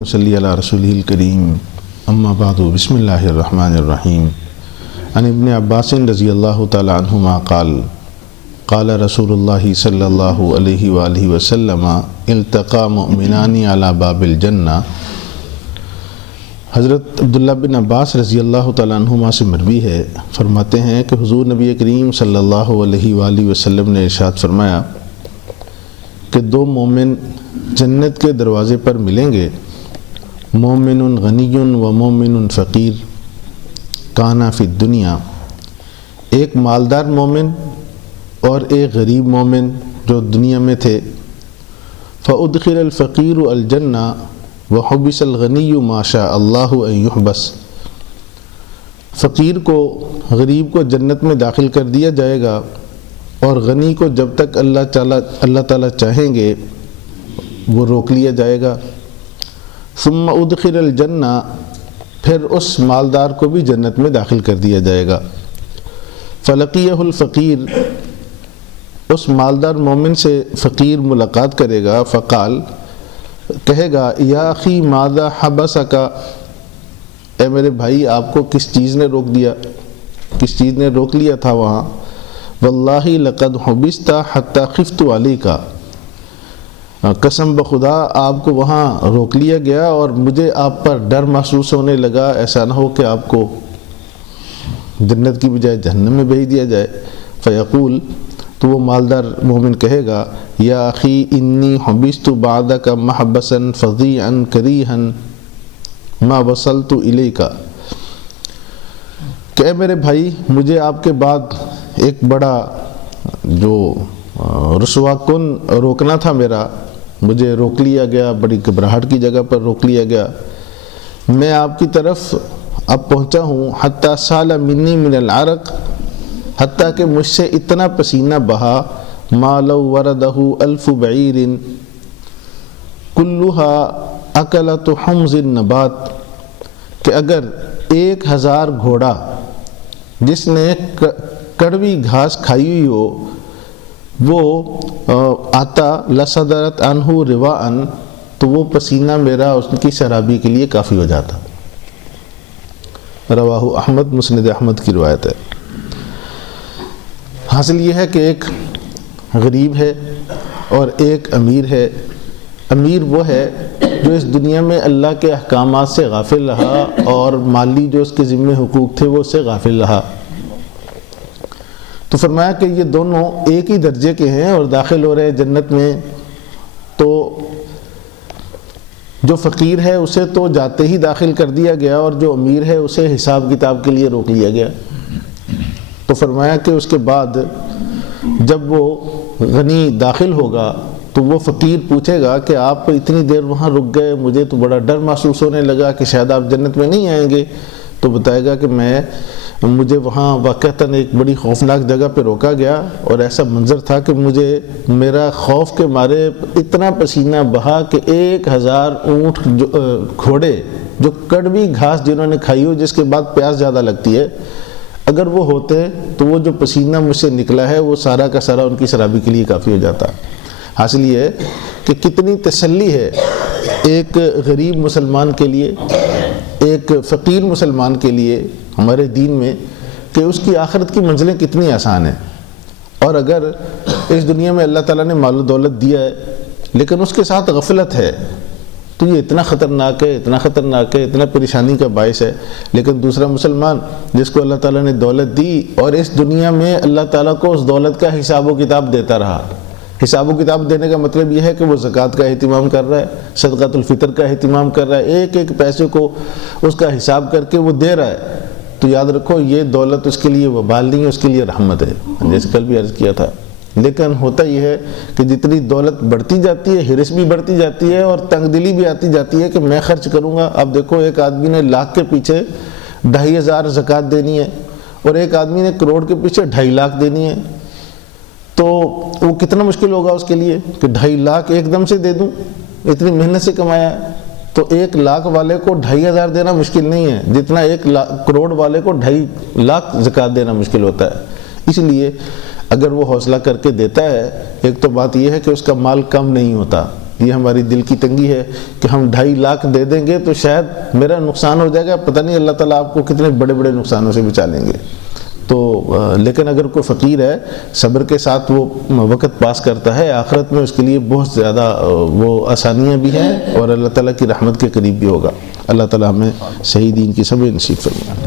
صلی علی رسولہ الکریم اما بعد بسم اللہ الرحمن الرحیم عن ابن عباس رضی اللہ تعالی عنہما قال قال رسول اللہ صلی اللہ علیہ وآلہ وسلم التقى مؤمنان علی باب الجنہ۔ حضرت عبداللہ بن عباس رضی اللہ تعالی عنہما سے مروی ہے، فرماتے ہیں کہ حضور نبی کریم صلی اللہ علیہ وآلہ وسلم نے ارشاد فرمایا کہ دو مومن جنت کے دروازے پر ملیں گے، مومن غنی و مومن فقیر کانا فی الدنیا، ایک مالدار مومن اور ایک غریب مومن جو دنیا میں تھے۔ فأدخل الفقیر الجنہ وحبس الغنی ما شاء اللہ ان یحبس، فقیر کو غریب کو جنت میں داخل کر دیا جائے گا اور غنی کو جب تک اللہ تعالیٰ چاہیں گے وہ روک لیا جائے گا۔ ثم ادخل الجنہ، پھر اس مالدار کو بھی جنت میں داخل کر دیا جائے گا۔ فلقیہ الفقیر، اس مالدار مومن سے فقیر ملاقات کرے گا، فقال، کہے گا، یا اخی ماذا حبسک، اے میرے بھائی آپ کو کس چیز نے روک دیا، کس چیز نے روک لیا تھا وہاں؟ واللہ لقد حبست حتی خفت علیک، قسم بخدا آپ کو وہاں روک لیا گیا اور مجھے آپ پر ڈر محسوس ہونے لگا، ایسا نہ ہو کہ آپ کو جنت کی بجائے جہنم میں بھیج دیا جائے۔ فیقول، تو وہ مالدار مومن کہے گا، یا اخی انی حبست بعدک محبسا فظیعا کریہا ما وصلت الیک، کہ اے میرے بھائی مجھے آپ کے بعد ایک بڑا جو رسوا کن روکنا تھا میرا، مجھے روک لیا گیا، بڑی گھبراہٹ کی جگہ پر روک لیا گیا، میں آپ کی طرف اب پہنچا ہوں، حتی سال منی من العرق، حتیٰ کہ مجھ سے اتنا پسینہ بہا، ما لو وردہ الف بعیر کلھا اکلت حمز النبات، کہ اگر 1000 گھوڑا جس نے کڑوی گھاس کھائی ہوئی ہو وہ آتا لصدرت عنہ رواءً، تو وہ پسینہ میرا اس کی شرابی کے لیے کافی ہو جاتا۔ رواہ احمد، مسند احمد کی روایت ہے۔ حاصل یہ ہے کہ ایک غریب ہے اور ایک امیر ہے۔ امیر وہ ہے جو اس دنیا میں اللہ کے احکامات سے غافل رہا اور مالی جو اس کے ذمہ حقوق تھے وہ اس سے غافل رہا۔ تو فرمایا کہ یہ دونوں ایک ہی درجے کے ہیں اور داخل ہو رہے جنت میں، تو جو فقیر ہے اسے تو جاتے ہی داخل کر دیا گیا اور جو امیر ہے اسے حساب کتاب کے لیے روک لیا گیا۔ تو فرمایا کہ اس کے بعد جب وہ غنی داخل ہوگا تو وہ فقیر پوچھے گا کہ آپ اتنی دیر وہاں رک گئے، مجھے تو بڑا ڈر محسوس ہونے لگا کہ شاید آپ جنت میں نہیں آئیں گے۔ تو بتائے گا کہ مجھے وہاں واقعتاً ایک بڑی خوفناک جگہ پہ روکا گیا اور ایسا منظر تھا کہ میرا خوف کے مارے اتنا پسینہ بہا کہ 1000 اونٹ گھوڑے جو کڑوی گھاس جنہوں نے کھائی ہو، جس کے بعد پیاس زیادہ لگتی ہے، اگر وہ ہوتے تو وہ جو پسینہ مجھ سے نکلا ہے وہ سارا کا سارا ان کی شرابی کے لیے کافی ہو جاتا۔ حاصل یہ ہے کہ کتنی تسلی ہے ایک غریب مسلمان کے لیے، ایک فقیر مسلمان کے لیے ہمارے دین میں، کہ اس کی آخرت کی منزلیں کتنی آسان ہیں۔ اور اگر اس دنیا میں اللہ تعالیٰ نے مال و دولت دیا ہے لیکن اس کے ساتھ غفلت ہے تو یہ اتنا خطرناک ہے، اتنا خطرناک ہے، اتنا پریشانی کا باعث ہے۔ لیکن دوسرا مسلمان جس کو اللہ تعالیٰ نے دولت دی اور اس دنیا میں اللہ تعالیٰ کو اس دولت کا حساب و کتاب دیتا رہا، حساب و کتاب دینے کا مطلب یہ ہے کہ وہ زکوٰۃ کا اہتمام کر رہا ہے، صدقۃ الفطر کا اہتمام کر رہا ہے، ایک ایک پیسے کو اس کا حساب کر کے وہ دے رہا ہے، تو یاد رکھو یہ دولت اس کے لیے وبال نہیں ہے، اس کے لیے رحمت ہے، جیسے کل بھی عرض کیا تھا۔ لیکن ہوتا یہ ہے کہ جتنی دولت بڑھتی جاتی ہے ہرس بھی بڑھتی جاتی ہے اور تنگ دلی بھی آتی جاتی ہے کہ میں خرچ کروں گا۔ اب دیکھو ایک آدمی نے لاکھ کے پیچھے 2500 زکوٰۃ دینی ہے اور ایک آدمی نے کروڑ کے پیچھے 2.5 لاکھ دینی ہے، تو وہ کتنا مشکل ہوگا اس کے لیے کہ 2.5 لاکھ ایک دم سے دے دوں، اتنی محنت سے کمایا ہے۔ تو 1 لاکھ والے کو 2500 دینا مشکل نہیں ہے جتنا 1 کروڑ والے کو 2.5 لاکھ زکوٰۃ دینا مشکل ہوتا ہے۔ اس لیے اگر وہ حوصلہ کر کے دیتا ہے، ایک تو بات یہ ہے کہ اس کا مال کم نہیں ہوتا، یہ ہماری دل کی تنگی ہے کہ ہم 2.5 لاکھ دے دیں گے تو شاید میرا نقصان ہو جائے گا، پتہ نہیں اللہ تعالیٰ آپ کو کتنے بڑے بڑے نقصانوں سے بچا لیں گے۔ تو لیکن اگر کوئی فقیر ہے، صبر کے ساتھ وہ وقت پاس کرتا ہے، آخرت میں اس کے لیے بہت زیادہ وہ آسانیاں بھی ہیں اور اللہ تعالیٰ کی رحمت کے قریب بھی ہوگا۔ اللہ تعالیٰ ہمیں صحیح دین کی سمجھ نصیب فرمائے۔